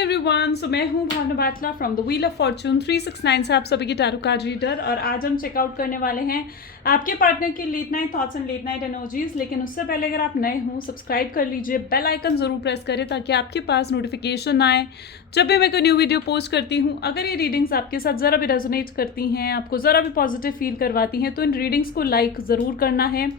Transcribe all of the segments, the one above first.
Everyone, so मैं हूँ Bhavna Batla from the wheel of fortune 369 से आप सभी की टैरो कार्ड रीडर। और आज हम चेकआउट करने वाले हैं आपके पार्टनर के late night thoughts and late night energies. लेकिन उससे पहले अगर आप नए हों, सब्सक्राइब कर लीजिए, बेल आइकन ज़रूर प्रेस करें ताकि आपके पास नोटिफिकेशन आए जब भी मैं कोई न्यू वीडियो पोस्ट करती हूँ। अगर ये रीडिंग्स आपके साथ ज़रा भी रेजोनेट करती हैं, आपको ज़रा भी पॉजिटिव फील करवाती हैं, तो इन रीडिंग्स को लाइक ज़रूर करना है,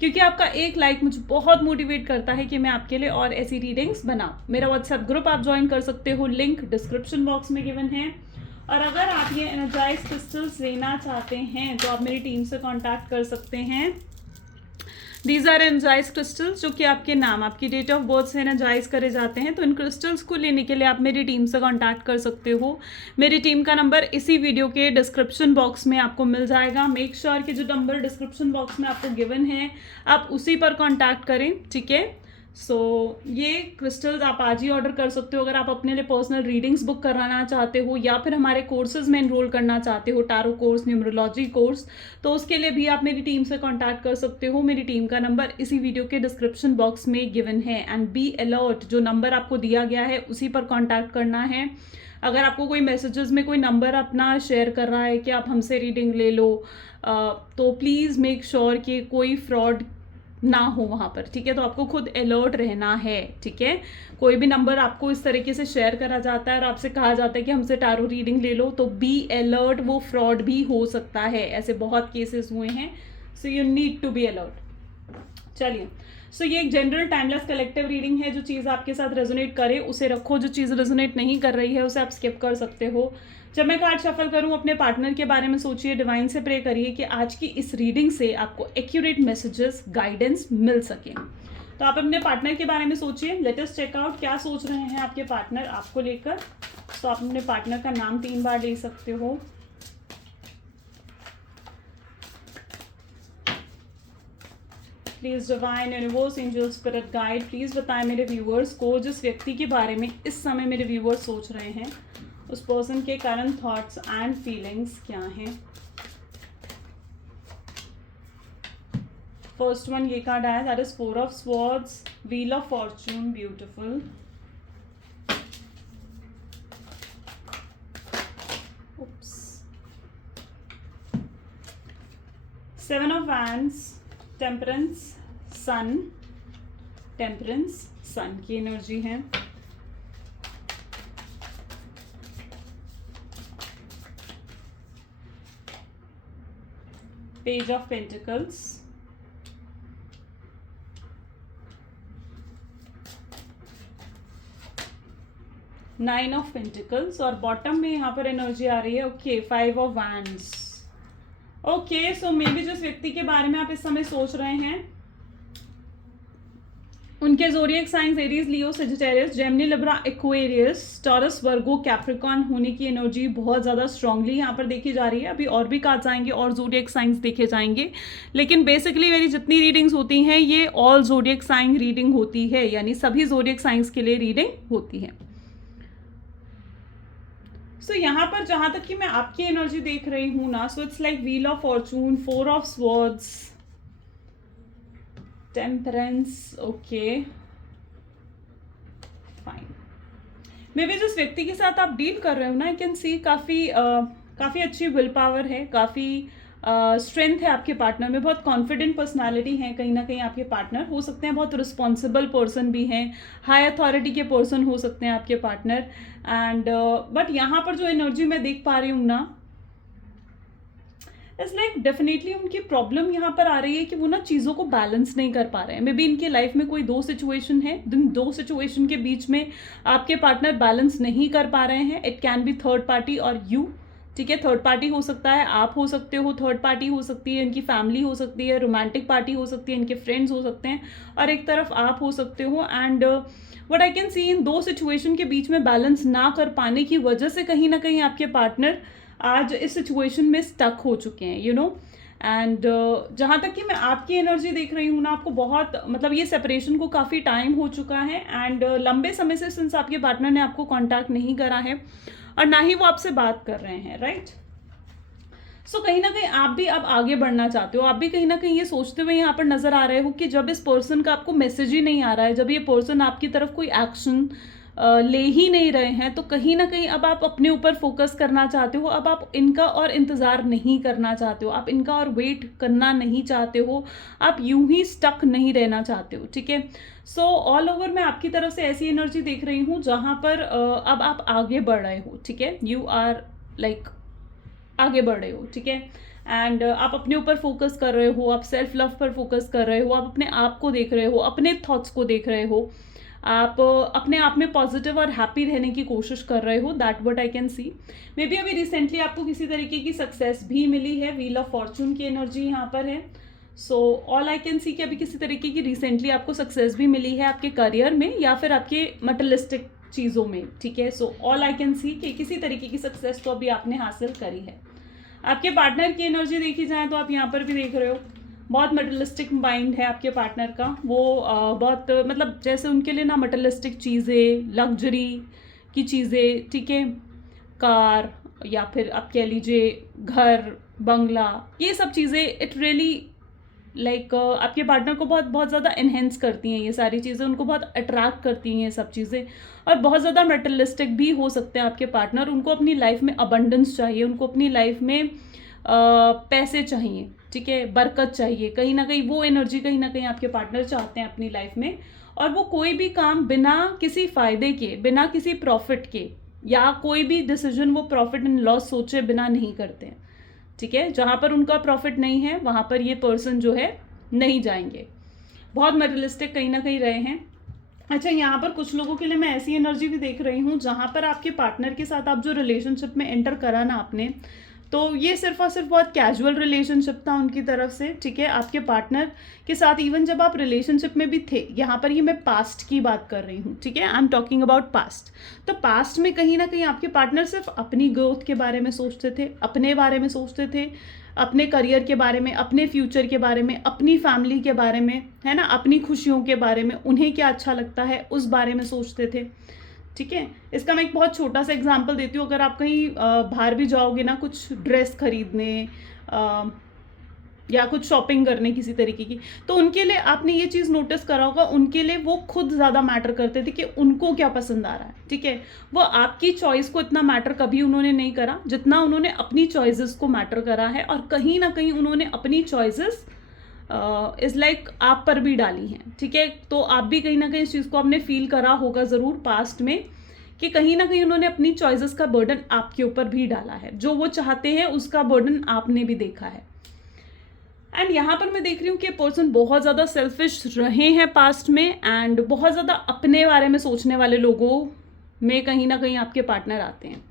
क्योंकि आपका एक लाइक मुझे बहुत मोटिवेट करता है कि मैं आपके लिए और ऐसी रीडिंग्स बनाऊं। मेरा व्हाट्सएप ग्रुप आप ज्वाइन कर सकते हो, लिंक डिस्क्रिप्शन बॉक्स में गिवन है। और अगर आप ये एनर्जाइज क्रिस्टल्स लेना चाहते हैं तो आप मेरी टीम से कांटेक्ट कर सकते हैं। दीज आर एनर्जाइज क्रिस्टल्स जो कि आपके नाम, आपकी डेट ऑफ बर्थ से एनर्जाइज करे जाते हैं। तो इन क्रिस्टल्स को लेने के लिए आप मेरी टीम से कांटेक्ट कर सकते हो। मेरी टीम का नंबर इसी वीडियो के डिस्क्रिप्शन बॉक्स में आपको मिल जाएगा। मेक श्योर कि जो नंबर डिस्क्रिप्शन बॉक्स में आपको गिवन है आप उसी पर कांटेक्ट करें, ठीक है। सो ये क्रिस्टल्स आप आज ही ऑर्डर कर सकते हो अगर आप अपने लिए पर्सनल रीडिंग्स बुक कराना चाहते हो या फिर हमारे कोर्सेज में एनरोल करना चाहते हो, टैरो कोर्स, न्यूमरोलॉजी कोर्स, तो उसके लिए भी आप मेरी टीम से कांटेक्ट कर सकते हो। मेरी टीम का नंबर इसी वीडियो के डिस्क्रिप्शन बॉक्स में गिवन है। एंड बी अलर्ट, जो नंबर आपको दिया गया है उसी पर कॉन्टैक्ट करना है। अगर आपको कोई मैसेजेस में कोई नंबर अपना शेयर कर रहा है कि आप हमसे रीडिंग ले लो, तो प्लीज़ मेक श्योर कि कोई फ्रॉड ना हो वहाँ पर, ठीक है। तो आपको खुद अलर्ट रहना है, ठीक है। कोई भी नंबर आपको इस तरीके से शेयर करा जाता है और आपसे कहा जाता है कि हमसे टैरो रीडिंग ले लो, तो बी अलर्ट, वो फ्रॉड भी हो सकता है। ऐसे बहुत केसेस हुए हैं, so you need to be alert. चलिए, सो ये एक जनरल टाइमलेस कलेक्टिव रीडिंग है। जो चीज़ आपके साथ रेजोनेट करे उसे रखो, जो चीज़ रेजोनेट नहीं कर रही है उसे आप स्किप कर सकते हो। जब मैं कार्ड शफल करूं, अपने पार्टनर के बारे में सोचिए, डिवाइन से प्रे करिए कि आज की इस रीडिंग से आपको एक्यूरेट मैसेजेस, गाइडेंस मिल सके। तो आप अपने पार्टनर के बारे में सोचिए। लेट अस चेक आउट क्या सोच रहे हैं आपके पार्टनर आपको लेकर। तो आप अपने पार्टनर का नाम 3 बार ले सकते हो। Please divine, universe, angel, spirit guide, please बताएं मेरे व्यूअर्स को जिस व्यक्ति के बारे में इस समय मेरे व्यूअर्स सोच रहे हैं, उस पर्सन के करंट थॉट्स एंड फीलिंग्स क्या हैं। फर्स्ट वन ये कार्ड आया, that is 4 of swords, wheel of fortune, beautiful. Oops. 7 of wands, temperance, sun, temperance, sun की एनर्जी है। Page of pentacles, nine of pentacles, और बॉटम में यहाँ पर एनर्जी आ रही है, okay, 5 of wands. Okay, so maybe जिस व्यक्ति के बारे में आप इस समय सोच रहे हैं उनके zodiac signs Aries, Leo, Sagittarius, Gemini, Libra, Aquarius, Taurus, Virgo, Capricorn होने की एनर्जी बहुत ज़्यादा स्ट्रांगली यहाँ पर देखी जा रही है। अभी और भी कार्ड्स आएंगे और ज़ोडिएक साइंस देखे जाएंगे, लेकिन बेसिकली मेरी जितनी रीडिंग्स होती हैं ये ऑल ज़ोडिएक साइन रीडिंग होती है, यानी सभी ज़ोडिएक साइंस के लिए रीडिंग होती है। सो यहाँ पर जहाँ तक कि मैं आपकी एनर्जी देख रही हूँ ना, so it's like wheel of Fortune, 4 of swords, temperance, okay, fine. May be जिस व्यक्ति के साथ आप डील कर रहे हो ना, आई कैन सी काफ़ी अच्छी विल पावर है, काफ़ी स्ट्रेंथ है आपके पार्टनर में, बहुत कॉन्फिडेंट पर्सनालिटी है कहीं ना कहीं आपके पार्टनर। हो सकते हैं बहुत रिस्पॉन्सिबल पर्सन भी हैं, हाई अथॉरिटी के पर्सन हो सकते हैं आपके पार्टनर। एंड बट यहाँ पर जो एनर्जी मैं देख पा रही हूँ ना, इट्स लाइक डेफिनेटली उनकी प्रॉब्लम यहाँ पर आ रही है कि वो ना चीज़ों को बैलेंस नहीं कर पा रहे हैं। मे बी इनकी लाइफ में कोई 2 सिचुएशन है, जिन 2 सिचुएशन के बीच में आपके पार्टनर बैलेंस नहीं कर पा रहे हैं। It can be third party और यू, ठीक है। थर्ड पार्टी हो सकता है, आप हो सकते हो, थर्ड पार्टी हो सकती है, इनकी फैमिली हो सकती है, रोमांटिक पार्टी हो सकती है, इनके फ्रेंड्स हो सकते हैं, और एक तरफ आप हो सकते हो। And what I can C, in 2 situation के बीच में बैलेंस ना कर पाने की वजह से कहीं ना कहीं आपके पार्टनर आज इस सिचुएशन में स्टक हो चुके हैं, यू नो। एंड जहाँ तक कि मैं आपकी एनर्जी देख रही हूँ ना, आपको बहुत, मतलब ये सेपरेशन को काफ़ी टाइम हो चुका है। एंड लंबे समय से सिंस आपके पार्टनर ने आपको कांटेक्ट नहीं करा है और ना ही वो आपसे बात कर रहे हैं, राइट। सो कहीं ना कहीं आप भी अब आगे बढ़ना चाहते हो, आप भी कहीं ना कहीं ये सोचते हुए यहाँ पर नजर आ रहे हो कि जब इस पर्सन का आपको मैसेज ही नहीं आ रहा है, जब ये पर्सन आपकी तरफ कोई एक्शन ले ही नहीं रहे हैं, तो कहीं ना कहीं अब आप अपने ऊपर फोकस करना चाहते हो, अब आप इनका और इंतज़ार नहीं करना चाहते हो, आप इनका और वेट करना नहीं चाहते हो, आप यूं ही स्टक नहीं रहना चाहते हो, ठीक है। सो ऑल ओवर मैं आपकी तरफ से ऐसी एनर्जी देख रही हूँ जहाँ पर अब आप आगे बढ़ रहे हो, ठीक है, यू आर लाइक आगे बढ़ रहे हो, ठीक है। एंड आप अपने ऊपर फोकस कर रहे हो, आप सेल्फ लव पर फोकस कर रहे हो, आप अपने आप को देख रहे हो, अपने थॉट्स को देख रहे हो, आप अपने आप में पॉजिटिव और हैप्पी रहने की कोशिश कर रहे हो, that what I can C. May be अभी रिसेंटली आपको किसी तरीके की सक्सेस भी मिली है, व्हील ऑफ फॉर्चून की एनर्जी यहाँ पर है। सो ऑल आई कैन सी कि अभी किसी तरीके की रिसेंटली आपको सक्सेस भी मिली है आपके करियर में या फिर आपके मटेरियलिस्टिक चीज़ों में, ठीक है। सो ऑल आई कैन सी कि किसी तरीके की सक्सेस तो अभी आपने हासिल करी है। आपके पार्टनर की एनर्जी देखी जाए तो आप यहाँ पर भी देख रहे हो, बहुत मटेरियलिस्टिक माइंड है आपके पार्टनर का। वो बहुत मतलब जैसे उनके लिए ना मटेरियलिस्टिक चीज़ें, लग्जरी की चीज़ें, ठीक है, कार या फिर आप कह लीजिए घर, बंगला, ये सब चीज़ें इट रियली लाइक आपके पार्टनर को बहुत बहुत ज़्यादा इन्हेंस करती हैं ये सारी चीज़ें, उनको बहुत अट्रैक्ट करती हैं ये सब चीज़ें। और बहुत ज़्यादा मटेरियलिस्टिक भी हो सकते हैं आपके पार्टनर, उनको अपनी लाइफ में अबंडेंस चाहिए, उनको अपनी लाइफ में पैसे चाहिए, ठीक है, बरकत चाहिए, कहीं ना कहीं वो एनर्जी कहीं ना कहीं आपके पार्टनर चाहते हैं अपनी लाइफ में। और वो कोई भी काम बिना किसी फ़ायदे के, बिना किसी प्रॉफिट के, या कोई भी डिसीजन वो प्रॉफिट एंड लॉस सोचे बिना नहीं करते हैं, ठीक है। जहाँ पर उनका प्रॉफिट नहीं है वहाँ पर ये पर्सन जो है नहीं जाएंगे, बहुत मटेरियलिस्टिक कहीं ना कहीं रहे हैं। अच्छा, यहाँ पर कुछ लोगों के लिए मैं ऐसी एनर्जी भी देख रही हूँ जहाँ पर आपके पार्टनर के साथ आप जो रिलेशनशिप में एंटर करा ना आपने, तो ये सिर्फ और सिर्फ बहुत कैजुअल रिलेशनशिप था उनकी तरफ से, ठीक है, आपके पार्टनर के साथ। इवन जब आप रिलेशनशिप में भी थे, यहाँ पर ये मैं पास्ट की बात कर रही हूँ, ठीक है, I am talking about past. तो पास्ट में कहीं ना कहीं आपके पार्टनर सिर्फ अपनी ग्रोथ के बारे में सोचते थे, अपने बारे में सोचते थे, अपने करियर के बारे में, अपने फ्यूचर के बारे में, अपनी फैमिली के बारे में, है ना, अपनी खुशियों के बारे में, उन्हें क्या अच्छा लगता है उस बारे में सोचते थे, ठीक है। इसका मैं एक बहुत छोटा सा एग्जांपल देती हूँ। अगर आप कहीं बाहर भी जाओगे ना कुछ ड्रेस खरीदने या कुछ शॉपिंग करने किसी तरीके की, तो उनके लिए आपने ये चीज़ नोटिस करा होगा, उनके लिए वो खुद ज़्यादा मैटर करते थे कि उनको क्या पसंद आ रहा है, ठीक है। वो आपकी चॉइस को इतना मैटर कभी उन्होंने नहीं करा जितना उन्होंने अपनी चॉइसेस को मैटर करा है। और कहीं ना कहीं उन्होंने अपनी चॉइसेस इज़ लाइक आप पर भी डाली हैं, ठीक है। तो आप भी कहीं ना कहीं इस चीज़ को आपने फील करा होगा ज़रूर पास्ट में कि कहीं ना कहीं उन्होंने अपनी चॉइसेस का बर्डन आपके ऊपर भी डाला है, जो वो चाहते हैं उसका बर्डन आपने भी देखा है। एंड यहाँ पर मैं देख रही हूँ कि पर्सन बहुत ज़्यादा सेल्फिश रहे हैं पास्ट में, एंड बहुत ज़्यादा अपने बारे में सोचने वाले लोगों में कहीं ना कहीं आपके पार्टनर आते हैं।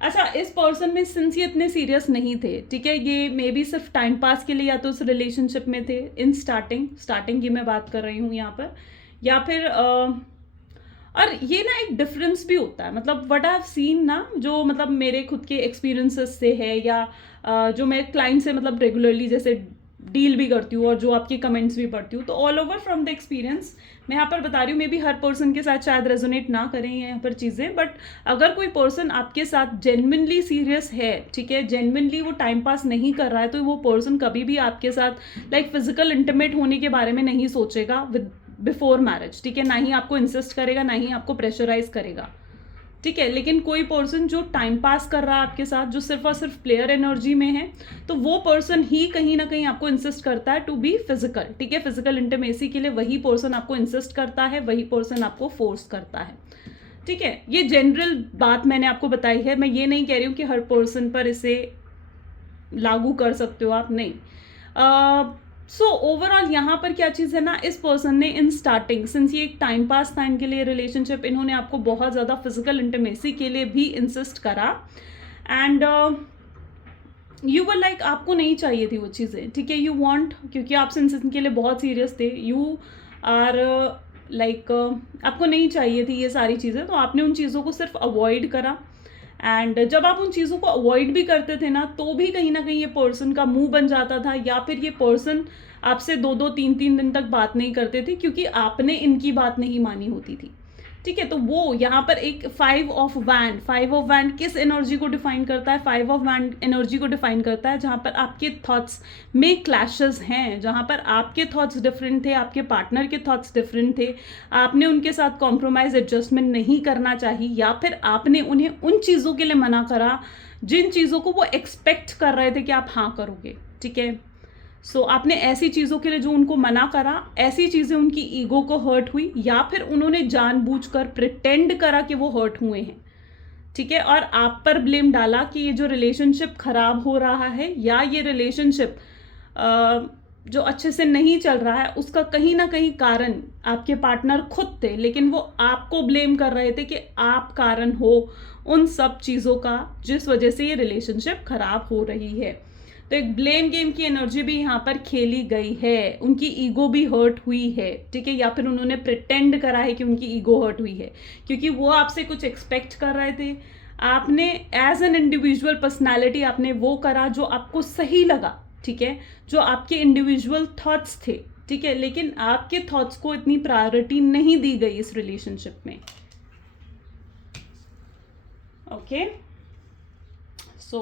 अच्छा, इस पर्सन में सिंस ये इतने सीरियस नहीं थे, ठीक है, ये मे बी सिर्फ टाइम पास के लिए या तो उस रिलेशनशिप में थे इन स्टार्टिंग की मैं बात कर रही हूँ यहाँ पर, या फिर और ये ना एक डिफरेंस भी होता है, मतलब व्हाट आई हैव सीन ना, जो मतलब मेरे खुद के एक्सपीरियंसेस से है, या जो मैं क्लाइंट से मतलब रेगुलरली जैसे डील भी करती हूँ और जो आपकी कमेंट्स भी पढ़ती हूँ, तो all over from the experience मैं यहाँ पर बता रही हूँ। मे बी हर पर्सन के साथ शायद रेजोनेट ना करें यहाँ पर चीज़ें, बट अगर कोई पर्सन आपके साथ जेन्युइनली सीरियस है, ठीक है, जेन्युइनली वो टाइम पास नहीं कर रहा है, तो वो पर्सन कभी भी आपके साथ लाइक फिजिकल इंटीमेट होने के बारे में नहीं सोचेगा विद बिफोर मैरिज, ठीक है, ना ही आपको इंसिस्ट करेगा, ना ही आपको प्रेशराइज करेगा, ठीक है। लेकिन कोई पर्सन जो टाइम पास कर रहा है आपके साथ, जो सिर्फ और सिर्फ प्लेयर एनर्जी में है, तो वो पर्सन ही कहीं ना कहीं आपको इंसिस्ट करता है टू बी फिजिकल, ठीक है, फिजिकल इंटीमेसी के लिए वही पर्सन आपको इंसिस्ट करता है, वही पर्सन आपको फोर्स करता है, ठीक है। ये जनरल बात मैंने आपको बताई है, मैं ये नहीं कह रही हूँ कि हर पर्सन पर इसे लागू कर सकते हो आप, नहीं। सो ओवरऑल यहाँ पर क्या चीज़ है ना, इस पर्सन ने इन स्टार्टिंग सिंस ये एक टाइम पास था इनके लिए रिलेशनशिप, इन्होंने आपको बहुत ज़्यादा फिजिकल इंटीमेसी के लिए भी इंसिस्ट करा, एंड यू वर लाइक आपको नहीं चाहिए थी वो चीज़ें, ठीक है, यू वांट, क्योंकि आप सिंस इनके लिए बहुत सीरियस थे, यू आर लाइक आपको नहीं चाहिए थी ये सारी चीज़ें, तो आपने उन चीज़ों को सिर्फ अवॉइड करा। एंड जब आप उन चीज़ों को अवॉइड भी करते थे ना, तो भी कहीं ना कहीं ये पर्सन का मुंह बन जाता था, या फिर ये पर्सन आपसे 2-2 3-3 दिन तक बात नहीं करते थे, क्योंकि आपने इनकी बात नहीं मानी होती थी, ठीक है। तो वो यहाँ पर एक 5 ऑफ वैंड किस एनर्जी को डिफाइन करता है? 5 ऑफ वैंड एनर्जी को डिफाइन करता है जहाँ पर आपके थॉट्स में क्लैशेस हैं, जहाँ पर आपके थॉट्स डिफरेंट थे, आपके पार्टनर के थॉट्स डिफरेंट थे, आपने उनके साथ कॉम्प्रोमाइज एडजस्टमेंट नहीं करना चाहिए, या फिर आपने उन्हें उन चीज़ों के लिए मना करा जिन चीज़ों को वो एक्सपेक्ट कर रहे थे कि आप हाँ करोगे। ठीक है। सो आपने ऐसी चीज़ों के लिए जो उनको मना करा, ऐसी चीज़ें उनकी ईगो को हर्ट हुई, या फिर उन्होंने जानबूझकर प्रिटेंड करा कि वो हर्ट हुए हैं। ठीक है। और आप पर ब्लेम डाला कि ये जो रिलेशनशिप खराब हो रहा है या ये रिलेशनशिप जो अच्छे से नहीं चल रहा है, उसका कहीं ना कहीं कारण आपके पार्टनर खुद थे, लेकिन वो आपको ब्लेम कर रहे थे कि आप कारण हो उन सब चीज़ों का जिस वजह से ये रिलेशनशिप खराब हो रही है। तो एक ब्लेम गेम की एनर्जी भी यहाँ पर खेली गई है, उनकी ईगो भी हर्ट हुई है। ठीक है। या फिर उन्होंने प्रिटेंड करा है कि उनकी ईगो हर्ट हुई है, क्योंकि वो आपसे कुछ एक्सपेक्ट कर रहे थे, आपने एज एन इंडिविजुअल पर्सनैलिटी आपने वो करा जो आपको सही लगा। ठीक है। जो आपके इंडिविजुअल थॉट्स थे। ठीक है। लेकिन आपके थॉट्स को इतनी प्रायोरिटी नहीं दी गई इस रिलेशनशिप में। ओके। सो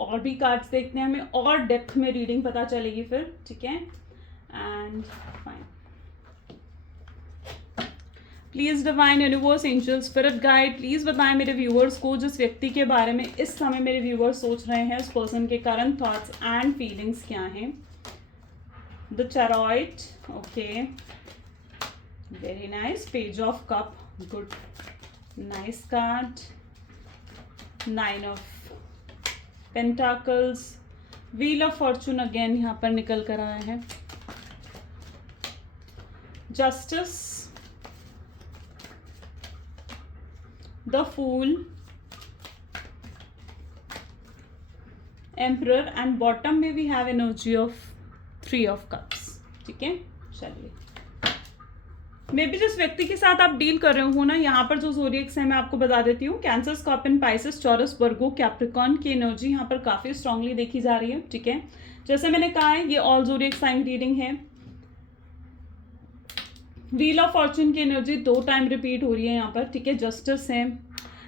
और भी कार्ड्स देखते हैं, हमें और डेप्थ में रीडिंग पता चलेगी फिर। ठीक है। And fine, please divine universe angel spirit guide please बताएं मेरे व्यूअर्स को जिस व्यक्ति के बारे में इस समय मेरे व्यूअर्स सोच रहे हैं, उस पर्सन के करंट थॉट्स एंड फीलिंग्स क्या हैं। The chariot, okay, very nice, page of cup, good, nice card, 9 of pentacles, wheel of fortune again यहाँ पर निकल कर आया है, justice, the fool, emperor, and bottom में we have energy of 3 of cups. ठीक है। चलिए, मे बी जिस व्यक्ति के साथ आप डील कर रहे हो ना, यहाँ पर जो ज़ोडिएक्स है मैं आपको बता देती हूँ, cancer, scorpion, Pisces, taurus, Virgo, Capricorn की एनर्जी यहाँ पर काफ़ी स्ट्रांगली देखी जा रही है। ठीक है। जैसे मैंने कहा है, ये ऑल ज़ोडिएक साइन रीडिंग है। व्हील ऑफ फॉर्चून की एनर्जी 2 टाइम रिपीट हो रही है यहाँ पर। ठीक है। जस्टिस है।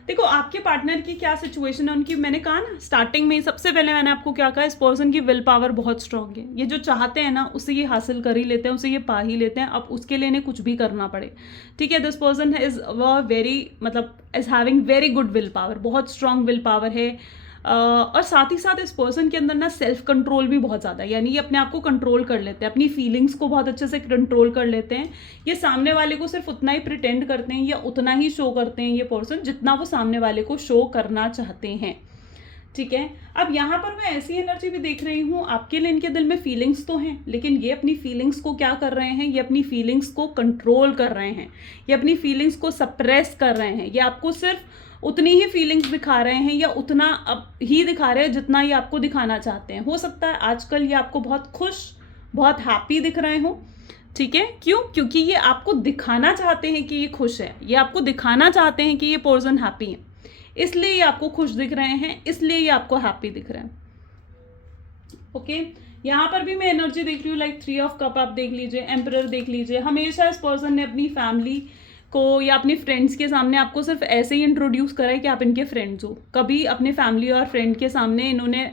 देखो आपके पार्टनर की क्या सिचुएशन है, उनकी, मैंने कहा ना स्टार्टिंग में, सबसे पहले मैंने आपको क्या कहा, इस पर्सन की विल पावर बहुत स्ट्रांग है। ये जो चाहते हैं ना उसे ये हासिल कर ही लेते हैं, उसे ये पा ही लेते हैं। अब उसके लिए इन्हें कुछ भी करना पड़े। ठीक है। दिस पर्सन इज वेरी, मतलब is having very good will power, बहुत स्ट्रांग विल पावर है। और साथ ही साथ इस पर्सन के अंदर ना सेल्फ कंट्रोल भी बहुत ज़्यादा है, यानी ये अपने आप को कंट्रोल कर लेते हैं, अपनी फीलिंग्स को बहुत अच्छे से कंट्रोल कर लेते हैं। ये सामने वाले को सिर्फ उतना ही प्रिटेंड करते हैं या उतना ही शो करते हैं ये पर्सन जितना वो सामने वाले को शो करना चाहते हैं। ठीक है। अब यहाँ पर मैं ऐसी एनर्जी भी देख रही हूँ, आपके लिए इनके दिल में फीलिंग्स तो हैं, लेकिन ये अपनी फीलिंग्स को क्या कर रहे हैं, ये अपनी फीलिंग्स को कंट्रोल कर रहे हैं, ये अपनी फीलिंग्स को सप्रेस कर रहे हैं। ये आपको सिर्फ उतनी ही फीलिंग्स दिखा रहे हैं या उतना अब ही दिखा रहे हैं जितना ये आपको दिखाना चाहते हैं। हो सकता है आजकल ये आपको बहुत खुश, बहुत हैप्पी दिख रहे हो। ठीक है। क्यों? क्योंकि ये आपको दिखाना चाहते हैं कि ये खुश है, ये आपको दिखाना चाहते हैं कि ये पर्सन हैप्पी है, इसलिए ये आपको खुश दिख रहे हैं, इसलिए ये आपको हैप्पी दिख रहे हैं। ओके। यहाँ पर भी मैं एनर्जी देख रही हूँ, लाइक 3 ऑफ कप आप देख लीजिए, एम्परर देख लीजिए। हमेशा इस पर्सन ने अपनी फैमिली को या अपने फ्रेंड्स के सामने आपको सिर्फ ऐसे ही इंट्रोड्यूस करा है कि आप इनके फ्रेंड्स हो। कभी अपने फैमिली और फ्रेंड के सामने इन्होंने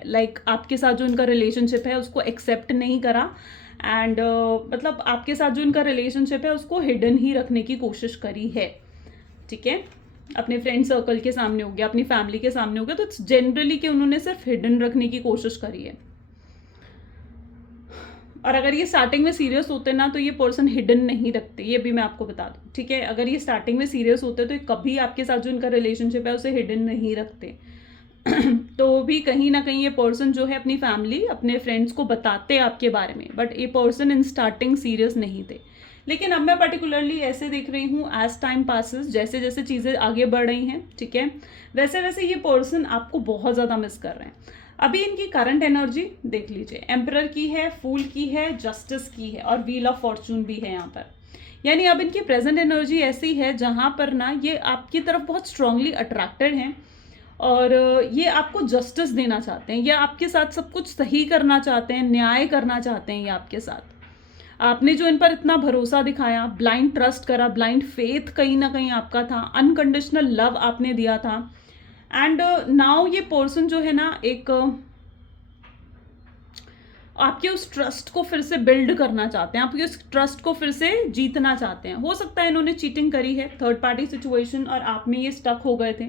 आपके साथ जो इनका रिलेशनशिप है उसको एक्सेप्ट नहीं करा, एंड मतलब आपके साथ जो इनका रिलेशनशिप है उसको हिडन ही रखने की कोशिश करी है। ठीक है। अपने फ्रेंड सर्कल के सामने हो गया, अपनी फैमिली के सामने हो गया, तो इट्स जनरली कि उन्होंने सिर्फ हिडन रखने की कोशिश करी है। और अगर ये स्टार्टिंग में सीरियस होते ना तो ये पर्सन हिडन नहीं रखते, ये भी मैं आपको बता दूं। ठीक है। अगर ये स्टार्टिंग में सीरियस होते तो कभी आपके साथ जो इनका रिलेशनशिप है उसे हिडन नहीं रखते। तो भी कहीं ना कहीं ये पर्सन जो है अपनी फैमिली, अपने फ्रेंड्स को बताते आपके बारे में, बट ये पर्सन इन स्टार्टिंग सीरियस नहीं थे। लेकिन अब मैं पर्टिकुलरली ऐसे देख रही हूँ, एज टाइम पासिस, जैसे जैसे चीज़ें आगे बढ़ रही हैं, ठीक है, वैसे वैसे ये पर्सन आपको बहुत ज़्यादा मिस कर रहे हैं। अभी इनकी करंट एनर्जी देख लीजिए, एम्परर की है, फूल की है, जस्टिस की है, और व्हील ऑफ फॉर्चून भी है यहाँ पर। यानी अब इनकी प्रेजेंट एनर्जी ऐसी है जहाँ पर ना ये आपकी तरफ बहुत स्ट्रांगली अट्रैक्टेड हैं, और ये आपको जस्टिस देना चाहते हैं, ये आपके साथ सब कुछ सही करना चाहते हैं, न्याय करना चाहते हैं ये आपके साथ। आपने जो इन पर इतना भरोसा दिखाया, ब्लाइंड ट्रस्ट करा, ब्लाइंड फेथ कहीं ना कहीं आपका था, अनकंडीशनल लव आपने दिया था। एंड नाउ ये पर्सन जो है ना, एक आपके उस ट्रस्ट को फिर से बिल्ड करना चाहते हैं, आपके उस ट्रस्ट को फिर से जीतना चाहते हैं। हो सकता है इन्होंने चीटिंग करी है, थर्ड पार्टी सिचुएशन, और आप में ये स्टक हो गए थे।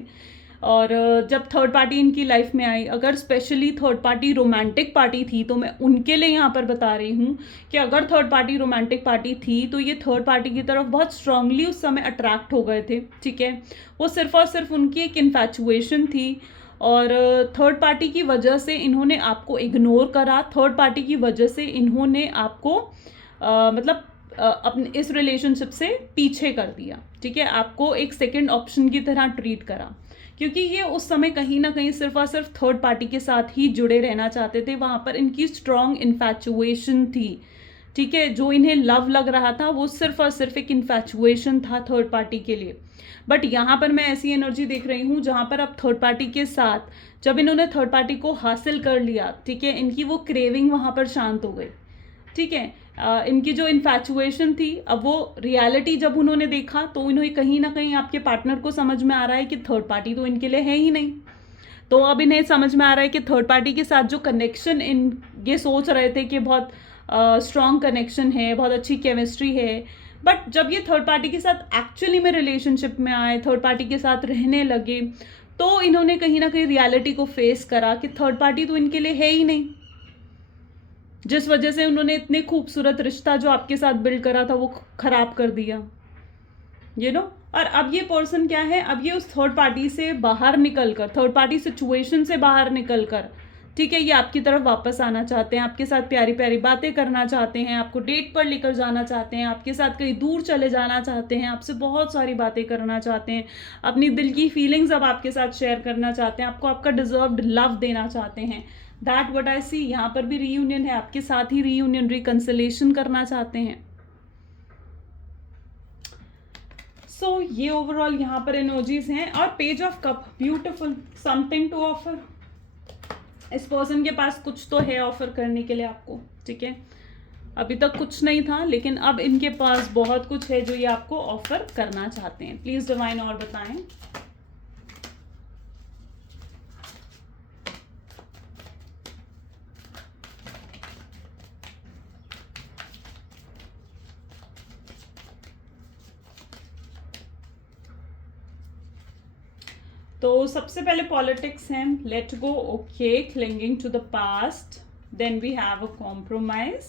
और जब थर्ड पार्टी इनकी लाइफ में आई, अगर specially third party romantic party थी, तो मैं उनके लिए यहाँ पर बता रही हूँ कि अगर थर्ड पार्टी रोमांटिक पार्टी थी तो ये थर्ड पार्टी की तरफ बहुत स्ट्रांगली उस समय अट्रैक्ट हो गए थे। ठीक है, वो सिर्फ और सिर्फ उनकी एक इन्फैचुएशन थी, और थर्ड पार्टी की वजह से इन्होंने आपको इग्नोर करा, थर्ड पार्टी की वजह से इन्होंने आपको मतलब अपने इस रिलेशनशिप से पीछे कर दिया। ठीक है, आपको एक सेकंड ऑप्शन की तरह ट्रीट करा, क्योंकि ये उस समय कहीं ना कहीं सिर्फ और सिर्फ थर्ड पार्टी के साथ ही जुड़े रहना चाहते थे। वहाँ पर इनकी स्ट्रॉन्ग इन्फैचुएशन थी। ठीक है, जो इन्हें लव लग रहा था वो सिर्फ और सिर्फ एक इन्फैचुएशन था थर्ड पार्टी के लिए। बट यहाँ पर मैं ऐसी एनर्जी देख रही हूँ जहाँ पर अब थर्ड पार्टी के साथ जब इन्होंने थर्ड पार्टी को हासिल कर लिया, ठीक है, इनकी वो क्रेविंग वहाँ पर शांत हो गई। ठीक है, इनकी जो इन्फैचुएशन थी, अब वो रियलिटी जब उन्होंने देखा तो इन्हें कहीं ना कहीं आपके पार्टनर को समझ में आ रहा है कि थर्ड पार्टी तो इनके लिए है ही नहीं। तो अब इन्हें समझ में आ रहा है कि थर्ड पार्टी के साथ जो कनेक्शन इन ये सोच रहे थे कि बहुत स्ट्रॉन्ग कनेक्शन है, बहुत अच्छी केमिस्ट्री है, बट जब ये थर्ड पार्टी के साथ एक्चुअली में रिलेशनशिप में आए, थर्ड पार्टी के साथ रहने लगे, तो इन्होंने कहीं ना कहीं रियलिटी को फेस करा कि थर्ड पार्टी तो इनके लिए है ही नहीं, जिस वजह से उन्होंने इतने खूबसूरत रिश्ता जो आपके साथ बिल्ड करा था वो खराब कर दिया, यू नो। और अब ये पर्सन क्या है, अब ये उस थर्ड पार्टी से बाहर निकलकर, थर्ड पार्टी सिचुएशन से बाहर निकलकर, ठीक है, ये आपकी तरफ वापस आना चाहते हैं, आपके साथ प्यारी प्यारी बातें करना चाहते हैं, आपको डेट पर लेकर जाना चाहते हैं, आपके साथ कहीं दूर चले जाना चाहते हैं, आपसे बहुत सारी बातें करना चाहते हैं, अपनी दिल की फीलिंग्स अब आपके साथ शेयर करना चाहते हैं, आपको आपका डिजर्व्ड लव देना चाहते हैं। दैट व्हाट आई सी। यहाँ पर भी रीयूनियन है, आपके साथ ही रीयूनियन, रिकंसिलेशन करना चाहते हैं। सो ये ओवरऑल यहाँ पर एनर्जीज हैं। और page of cup, beautiful, something to offer. इस पर्सन के पास कुछ तो है ऑफर करने के लिए आपको। ठीक है, अभी तक कुछ नहीं था, लेकिन अब इनके पास बहुत कुछ है जो ये आपको ऑफर करना चाहते हैं। प्लीज डिवाइन और बताएं। तो सबसे पहले पॉलिटिक्स है, let go, okay, clinging to the past, then we have a compromise,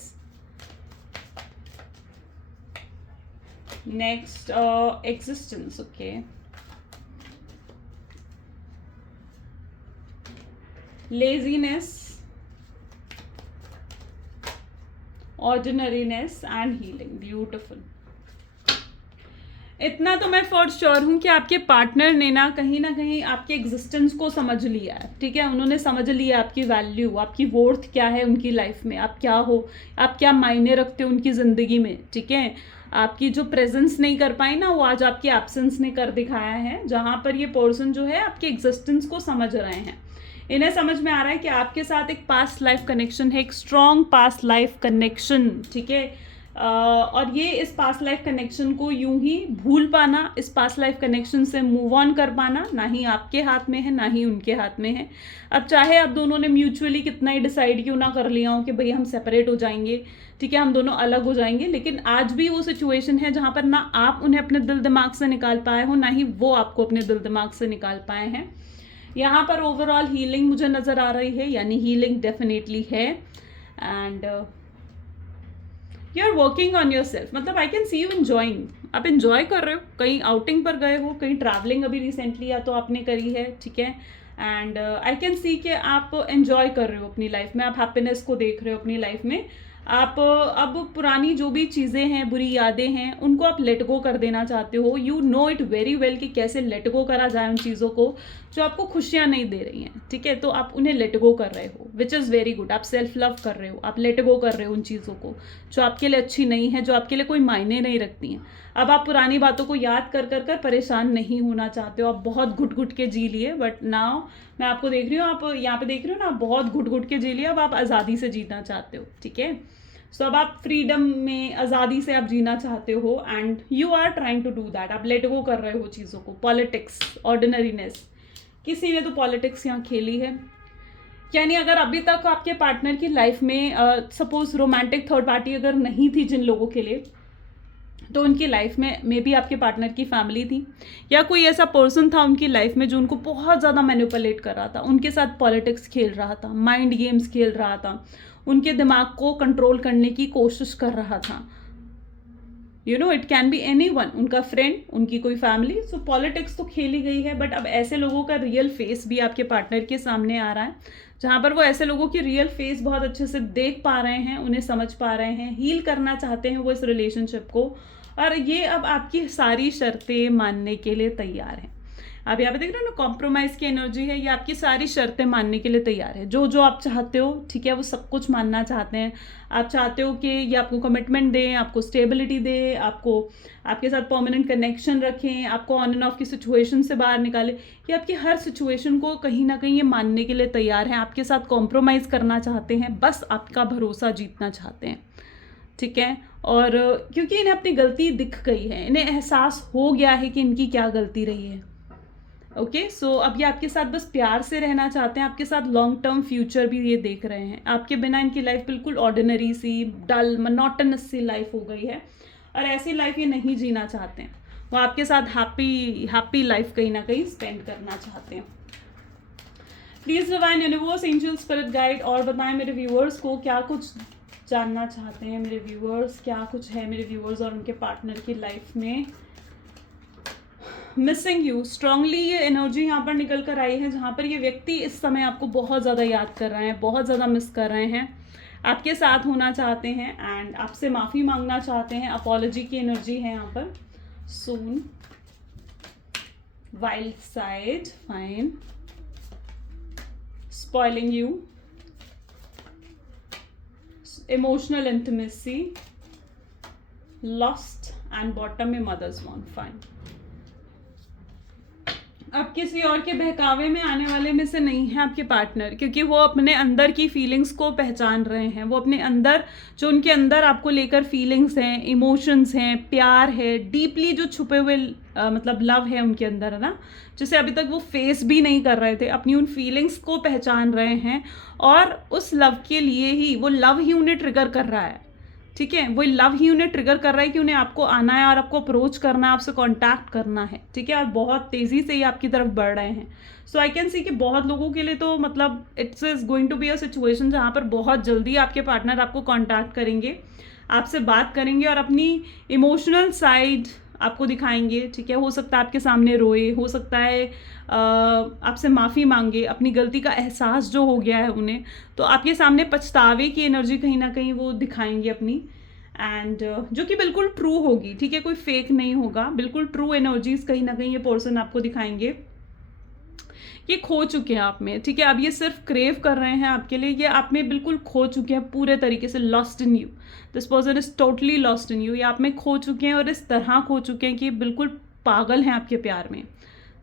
next existence, okay, laziness, ordinariness and healing. Beautiful. इतना तो मैं फॉर श्योर हूँ कि आपके पार्टनर ने ना कहीं आपके एग्जिस्टेंस को समझ लिया है। ठीक है, उन्होंने समझ लिया आपकी वैल्यू, आपकी वर्थ क्या है उनकी लाइफ में, आप क्या हो, आप क्या मायने रखते हो उनकी ज़िंदगी में। ठीक है, आपकी जो प्रेजेंस नहीं कर पाई ना, वो आज आपकी एब्सेंस ने कर दिखाया है, जहाँ पर ये पर्सन जो है आपके एग्जिस्टेंस को समझ रहे हैं। इन्हें समझ में आ रहा है कि आपके साथ एक पास्ट लाइफ कनेक्शन है, एक स्ट्रॉन्ग पास्ट लाइफ कनेक्शन। ठीक है, और ये इस पास्ट लाइफ कनेक्शन को यूं ही भूल पाना, इस पास्ट लाइफ कनेक्शन से मूव ऑन कर पाना, ना ही आपके हाथ में है ना ही उनके हाथ में है। अब चाहे आप दोनों ने म्यूचुअली कितना ही डिसाइड क्यों ना कर लिया हो कि भाई हम सेपरेट हो जाएंगे, ठीक है, हम दोनों अलग हो जाएंगे, लेकिन आज भी वो सिचुएशन है जहाँ पर ना आप उन्हें अपने दिल दिमाग से निकाल पाए हो, ना ही वो आपको अपने दिल दिमाग से निकाल पाए हैं। यहाँ पर ओवरऑल हीलिंग मुझे नज़र आ रही है, यानी हीलिंग डेफिनेटली है। And you are working on yourself, मतलब I can see you enjoying, आप एंजॉय कर रहे हो, कहीं आउटिंग पर गए हो, कहीं ट्रैवलिंग अभी रिसेंटली या तो आपने करी है। ठीक है, एंड आई कैन सी कि आप एंजॉय कर रहे हो अपनी लाइफ में, आप हैप्पीनेस को देख रहे हो अपनी लाइफ में। आप अब पुरानी जो भी चीज़ें हैं, बुरी यादें हैं, उनको आप लेट गो कर देना चाहते हो। You know it very well कि कैसे लेट गो करा जाए उन चीज़ों को जो आपको खुशियाँ नहीं दे रही हैं। ठीक है, तो आप उन्हें लेट गो कर रहे हो, विच इज़ वेरी गुड। आप सेल्फ लव कर रहे हो, आप लेट गो कर रहे हो उन चीज़ों को जो आपके लिए अच्छी नहीं है, जो आपके लिए कोई मायने नहीं रखती हैं। अब आप पुरानी बातों को याद कर कर कर परेशान नहीं होना चाहते हो, आप बहुत घुट घुट के जी लिए, बट नाउ मैं आपको देख रही हूँ, आप यहाँ पे देख रही हो ना, आप बहुत घुट घुट के जी लिए, अब आप आज़ादी से जीना चाहते हो। ठीक है, सो अब आप फ्रीडम में, आज़ादी से आप जीना चाहते हो and you are trying to do that. आप लेट गो कर रहे हो चीज़ों को. पॉलिटिक्स, ऑर्डिनरीनेस, किसी ने तो पॉलिटिक्स यहाँ खेली है. यानी अगर अभी तक आपके पार्टनर की लाइफ में सपोज रोमांटिक थर्ड पार्टी अगर नहीं थी जिन लोगों के लिए, तो उनकी लाइफ में मे बी आपके पार्टनर की फैमिली थी या कोई ऐसा पर्सन था उनकी लाइफ में जो उनको बहुत ज़्यादा मैनिपुलेट कर रहा था, उनके साथ पॉलिटिक्स खेल रहा था, माइंड गेम्स खेल रहा था, उनके दिमाग को कंट्रोल करने की कोशिश कर रहा था. You know, it can be any one, उनका फ्रेंड, उनकी कोई फैमिली. सो पॉलिटिक्स तो खेली गई है, बट अब ऐसे लोगों का रियल फेस भी आपके पार्टनर के सामने आ रहा है, जहाँ पर वो ऐसे लोगों की रियल फेस बहुत अच्छे से देख पा रहे हैं, उन्हें समझ पा रहे हैं, हील करना चाहते हैं वो इस रिलेशनशिप को, और ये अब आपकी सारी शर्तें मानने के लिए तैयार हैं. आप यहाँ पे देख रहे हो ना, कॉम्प्रोमाइज़ की एनर्जी है, ये आपकी सारी शर्तें मानने के लिए तैयार है. जो जो आप चाहते हो, ठीक है, वो सब कुछ मानना चाहते हैं. आप चाहते हो कि ये आपको कमिटमेंट दें, आपको स्टेबिलिटी दे, आपको आपके साथ परमानेंट कनेक्शन रखें, आपको ऑन एंड ऑफ की सिचुएशन से बाहर निकाले. ये आपकी हर सिचुएशन को कहीं ना कहीं ये मानने के लिए तैयार हैं, आपके साथ कॉम्प्रोमाइज़ करना चाहते हैं, बस आपका भरोसा जीतना चाहते हैं. ठीक है, और क्योंकि इन्हें अपनी गलती दिख गई है, इन्हें एहसास हो गया है कि इनकी क्या गलती रही है. ओके, सो अब ये आपके साथ बस प्यार से रहना चाहते हैं, आपके साथ लॉन्ग टर्म फ्यूचर भी ये देख रहे हैं. आपके बिना इनकी लाइफ बिल्कुल ऑर्डिनरी सी, डल, मोनोटोनस सी लाइफ हो गई है, और ऐसी लाइफ ये नहीं जीना चाहते हैं. वो आपके साथ हैप्पी लाइफ कहीं ना कहीं स्पेंड करना चाहते हैं. Please divine universe, angel, spirit guide, और बताएं मेरे व्यूअर्स को क्या कुछ जानना चाहते हैं मेरे व्यूअर्स, क्या कुछ है मेरे व्यूअर्स और उनके पार्टनर की लाइफ में. मिसिंग यू, स्ट्रांगली ये एनर्जी यहाँ पर निकल कर आई है, जहाँ पर ये व्यक्ति इस समय आपको बहुत ज़्यादा याद कर रहे हैं, बहुत ज़्यादा मिस कर रहे हैं, आपके साथ होना चाहते हैं एंड आपसे माफ़ी मांगना चाहते हैं. अपॉलॉजी की एनर्जी है यहाँ पर. Soon, wild side, fine, spoiling you, emotional intimacy, lost and bottom में मदर्स वॉन्ट, फाइन. अब किसी और के बहकावे में आने वाले में से नहीं है आपके पार्टनर, क्योंकि वो अपने अंदर की फीलिंग्स को पहचान रहे हैं. वो अपने अंदर, जो उनके अंदर आपको लेकर फीलिंग्स हैं, इमोशंस हैं, प्यार है, डीपली जो छुपे हुए मतलब लव है उनके अंदर, है ना, जिसे अभी तक वो फेस भी नहीं कर रहे थे, अपनी उन फीलिंग्स को पहचान रहे हैं, और उस लव के लिए ही, वो लव ही उन्हें ट्रिगर कर रहा है. ठीक है, वो लव ही उन्हें ट्रिगर कर रहा है कि उन्हें आपको आना है और आपको अप्रोच करना है, आपसे कांटेक्ट करना है. ठीक है, और बहुत तेज़ी से ही आपकी तरफ बढ़ रहे हैं. सो आई कैन सी कि बहुत लोगों के लिए तो मतलब it's is going to be a situation जहाँ पर बहुत जल्दी आपके पार्टनर आपको कांटेक्ट करेंगे, आपसे बात करेंगे और अपनी इमोशनल साइड आपको दिखाएंगे. ठीक है, हो सकता है आपके सामने रोए, हो सकता है आपसे माफ़ी मांगे, अपनी गलती का एहसास जो हो गया है उन्हें, तो आपके सामने पछतावे की एनर्जी कहीं ना कहीं वो दिखाएंगे अपनी, एंड जो कि बिल्कुल ट्रू होगी. ठीक है, कोई फेक नहीं होगा, बिल्कुल ट्रू एनर्जीज कहीं ना कहीं ये पर्सन आपको दिखाएंगे. ये खो चुके हैं आप में. ठीक है, अब ये सिर्फ क्रेव कर रहे हैं आपके लिए, ये आप में बिल्कुल खो चुके हैं पूरे तरीके से. Lost in you, this person is totally lost in you. ये आप में खो चुके हैं, और इस तरह खो चुके हैं कि बिल्कुल पागल हैं आपके प्यार में.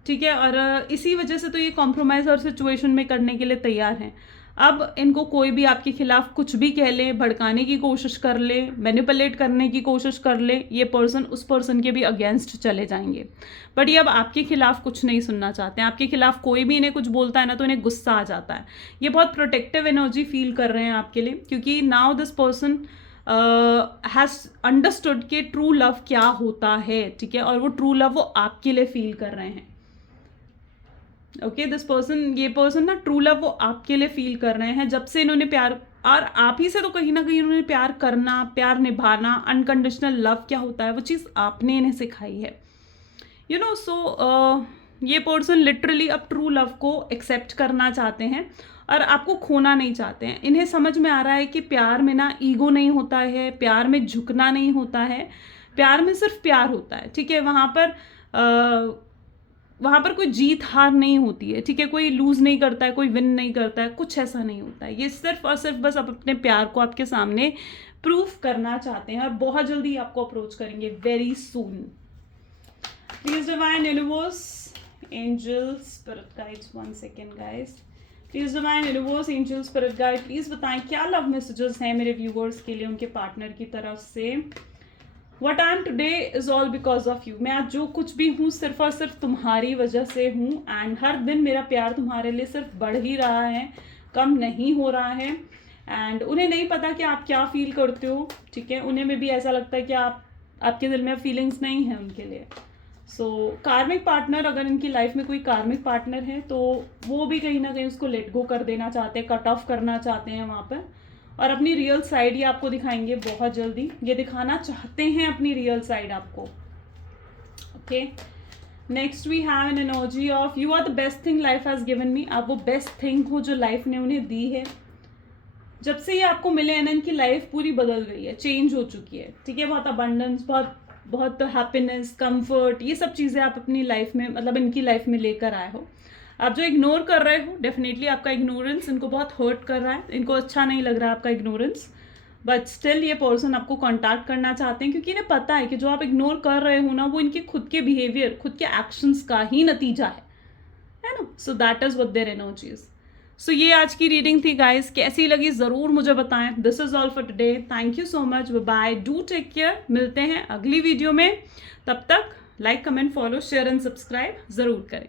ठीक है, और इसी वजह से तो ये कॉम्प्रोमाइज़ और सिचुएशन में करने के लिए तैयार हैं. अब इनको कोई भी आपके खिलाफ कुछ भी कह ले, भड़काने की कोशिश कर ले, मैनिपुलेट करने की कोशिश कर ले, ये पर्सन उस पर्सन के भी अगेंस्ट चले जाएंगे. बट ये अब आपके खिलाफ कुछ नहीं सुनना चाहते हैं. आपके खिलाफ कोई भी इन्हें कुछ बोलता है ना, तो इन्हें गुस्सा आ जाता है. ये बहुत प्रोटेक्टिव एनर्जी फील कर रहे हैं आपके लिए, क्योंकि now this person has understood कि ट्रू लव क्या होता है. ठीक है, और वो ट्रू लव वो आपके लिए फील कर रहे हैं. ओके, दिस पर्सन, ये पर्सन ना ट्रू लव वो आपके लिए फील कर रहे हैं. जब से इन्होंने प्यार, और आप ही से तो कहीं ना कहीं इन्होंने प्यार करना, प्यार निभाना, अनकंडीशनल लव क्या होता है, वो चीज़ आपने इन्हें सिखाई है. यू नो, सो ये पर्सन लिटरली अब ट्रू लव को एक्सेप्ट करना चाहते हैं और आपको खोना नहीं चाहते हैं. इन्हें समझ में आ रहा है कि प्यार में ना ईगो नहीं होता है, प्यार में झुकना नहीं होता है, प्यार में सिर्फ प्यार होता है. ठीक है, वहाँ पर कोई जीत हार नहीं होती है. ठीक है, कोई लूज नहीं करता है, कोई विन नहीं करता है, कुछ ऐसा नहीं होता है. ये सिर्फ और सिर्फ बस आप अपने प्यार को आपके सामने प्रूफ करना चाहते हैं, और बहुत जल्दी आपको अप्रोच करेंगे, very soon. Please divine universe, angel, spirit guides, 1 second guys, please divine universe angel spirit guide please बताएं क्या लव मैसेजेस हैं मेरे व्यूअर्स के लिए उनके पार्टनर की तरफ से। What I am today is all because of you. मैं आज जो कुछ भी हूँ सिर्फ और सिर्फ तुम्हारी वजह से हूँ। एंड हर दिन मेरा प्यार तुम्हारे लिए सिर्फ बढ़ ही रहा है, कम नहीं हो रहा है। एंड उन्हें नहीं पता कि आप क्या फील करते हो, ठीक है। उन्हें में भी ऐसा लगता है कि आपके दिल में फीलिंग्स नहीं है उनके लिए। सो कार्मिक पार्टनर, अगर इनकी लाइफ में कोई कार्मिक पार्टनर है तो वो भी कहीं ना कहीं उसको लेट गो कर देना चाहते हैं, कट ऑफ करना चाहते हैं वहाँ पर, और अपनी रियल साइड ये आपको दिखाएंगे बहुत जल्दी। ये दिखाना चाहते हैं अपनी रियल साइड आपको। Okay, next we have an energy of you are the best thing life has given me. आप वो बेस्ट थिंग हो जो लाइफ ने उन्हें दी है। जब से ये आपको मिले हैं ना, इनकी लाइफ पूरी बदल गई है, चेंज हो चुकी है, ठीक है। बहुत अबंडेंस, बहुत हैप्पीनेस, कंफर्ट, ये सब चीज़ें आप अपनी लाइफ में, मतलब इनकी लाइफ में लेकर आए हो। आप जो इग्नोर कर रहे हो, डेफिनेटली आपका इग्नोरेंस इनको बहुत हर्ट कर रहा है, इनको अच्छा नहीं लग रहा है आपका इग्नोरेंस, बट स्टिल ये पर्सन आपको कांटेक्ट करना चाहते हैं क्योंकि इन्हें पता है कि जो आप इग्नोर कर रहे हो ना, वो इनके खुद के बिहेवियर, खुद के एक्शंस का ही नतीजा है ना। So that is what their energies. So ये आज की रीडिंग थी गाइस, कैसी लगी ज़रूर मुझे बताएं। This is all for today, thank you so much, bye, do take care. मिलते हैं अगली वीडियो में, तब तक like, comment, follow, share and subscribe ज़रूर करें।